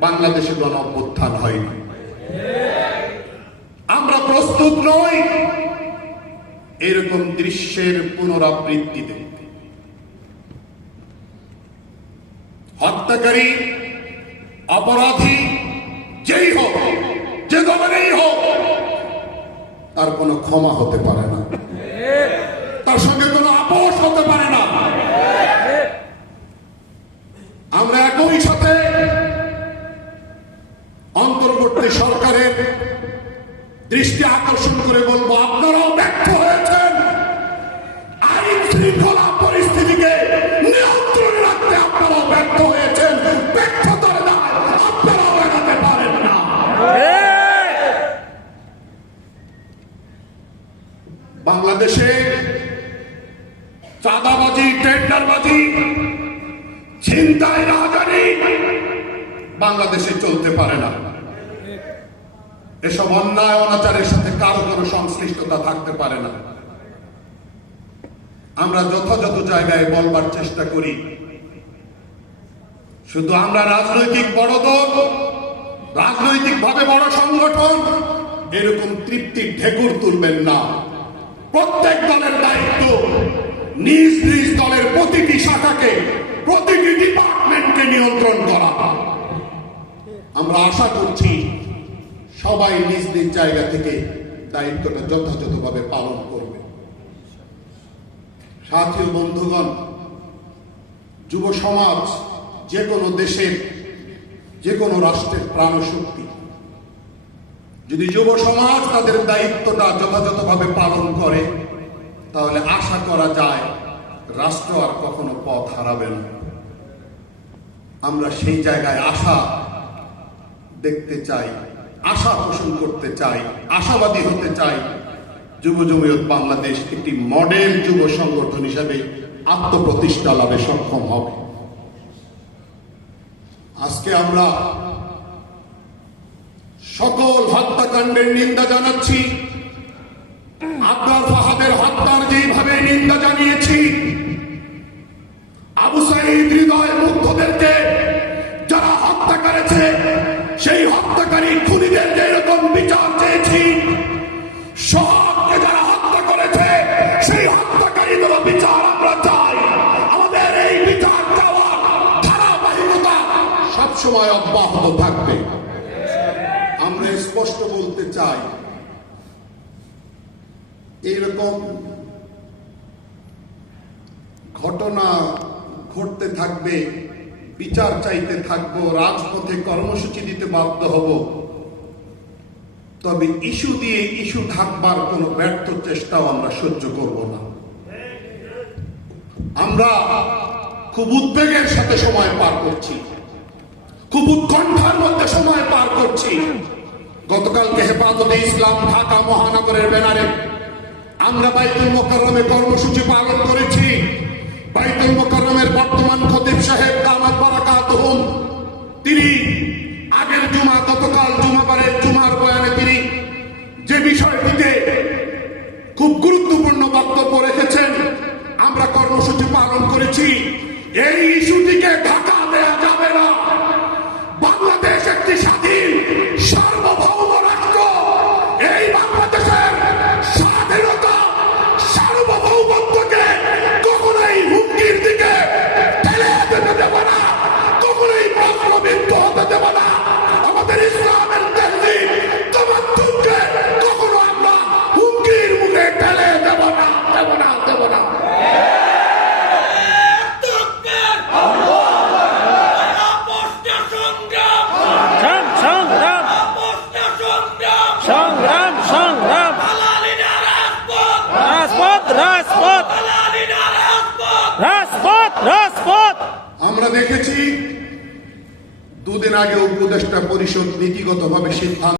বাংলাদেশে গণ অভ্যুত্থান হয়নি। আমরা প্রস্তুত নই। এরকম দৃশ্যের পুনরাবৃত্তি দেখতে হত্যাকারী, অপরাধী, যেই হোক, যে দলেরই হোক, তার কোনো ক্ষমা হতে পারে না। তার সঙ্গে কোনো আপোষ হতে পারে না। আমরা একই সাথে দৃষ্টি আকর্ষণ করে বলব, আপনারাও ব্যর্থ হয়েছেন। আইন শৃঙ্খলা পরিস্থিতিকে নিয়ন্ত্রণে রাখতে আপনারাও ব্যর্থ হয়েছেন। না। বাংলাদেশে চাঁদাবাজি, টেন্ডারবাজি, ছিনতাই রাজানি বাংলাদেশে চলতে পারে না। এসব অন্যায় অনাচারের সাথে কারও কোনো সংশ্লিষ্টতা থাকতে পারে না। আমরা যথাযথ জায়গায় বলবার চেষ্টা করি। শুধু আমরা রাজনৈতিক বড় দল রাজনৈতিক ভাবে বড় সংগঠন, এরকম তৃপ্তির ঢেকুর তুলবেন না। প্রত্যেক দলের দায়িত্ব নিজ নিজ দলের প্রতিটি শাখাকে, প্রতিটি ডিপার্টমেন্টকে নিয়ন্ত্রণ করা। আমরা আশা করছি সবাই নিজ নিজ জায়গা থেকে দায়িত্বটা যথাযথভাবে পালন করবে। সাথী বন্ধুগণ, যুব সমাজ, যে কোনো দেশের, যে কোনো রাষ্ট্রের প্রাণশক্তি, যদি যুব সমাজ তাদের দায়িত্বটা যথাযথভাবে পালন করে, তাহলে আশা করা যায় রাষ্ট্র আর কখনো পথ হারাবে না। আমরা সেই জায়গায় আশা দেখতে চাই। আশা পোষণ করতে চাই, আশাবাদী হতে চাই, যুব জমিয়ত বাংলাদেশ একটি মডেল যুব সংগঠন হিসাবে আত্মপ্রতিষ্ঠা লাভে সক্ষম হবে। আজকে আমরা সকল হত্যাকাণ্ডের নিন্দা জানাচ্ছি। আবরার ফাহাদের হত্যার যেভাবে নিন্দা জানিয়েছি সবসময় অব্যাহত থাকবে। আমরা স্পষ্ট বলতে চাই, এইরকম ঘটনা ঘটতে থাকবে, বিচার চাইতে থাকব, রাজপথে কর্মসূচি দিতে বাধ্য হব, তবে ইস্যু দিয়ে ইস্যু ঢাকবার কোনো ব্যর্থ চেষ্টাও আমরা সহ্য করব না। আমরা খুব উদ্বেগের সাথে সময় পার করছি। খুব উৎকণ্ঠার মধ্যে সময় পার করছি। গতকালকে হেফাজতে ইসলাম ঢাকা মহানগরের ব্যানারে আমরা বাইতুল মোকাররমে কর্মসূচি পালন করেছি। বাইতুল মোকাররমের বর্তমান খতিব সাহেব কামাত বারাকাত তিনি আগের জুমা, গতকাল জুমাবারের জুমার বয়ানে তিনি যে বিষয়টিতে খুব গুরুত্বপূর্ণ বক্তব্য রেখেছেন, আমরা কর্মসূচি পালন করেছি। এই ইস্যুটিকে ঢাকা দেয়া যাবে না। কখনোই প্রশ্নবিদ্ধ হতে দেব না। আমাদের ইসলামের তেহজিব তমাত্তুকে কখনো আমরা হুমকির মুখে ঠেলে দেব না দেব না দেব না। সংগ্রাম সংগ্রাম। সংগ্রাম সংগ্রাম। রাজপথ রাজপথ। রাজপথ রাজপথ। আমরা দেখেছি দুদিন আগে উপদেষ্টা পরিষদ নীতিগতভাবে সিদ্ধান্ত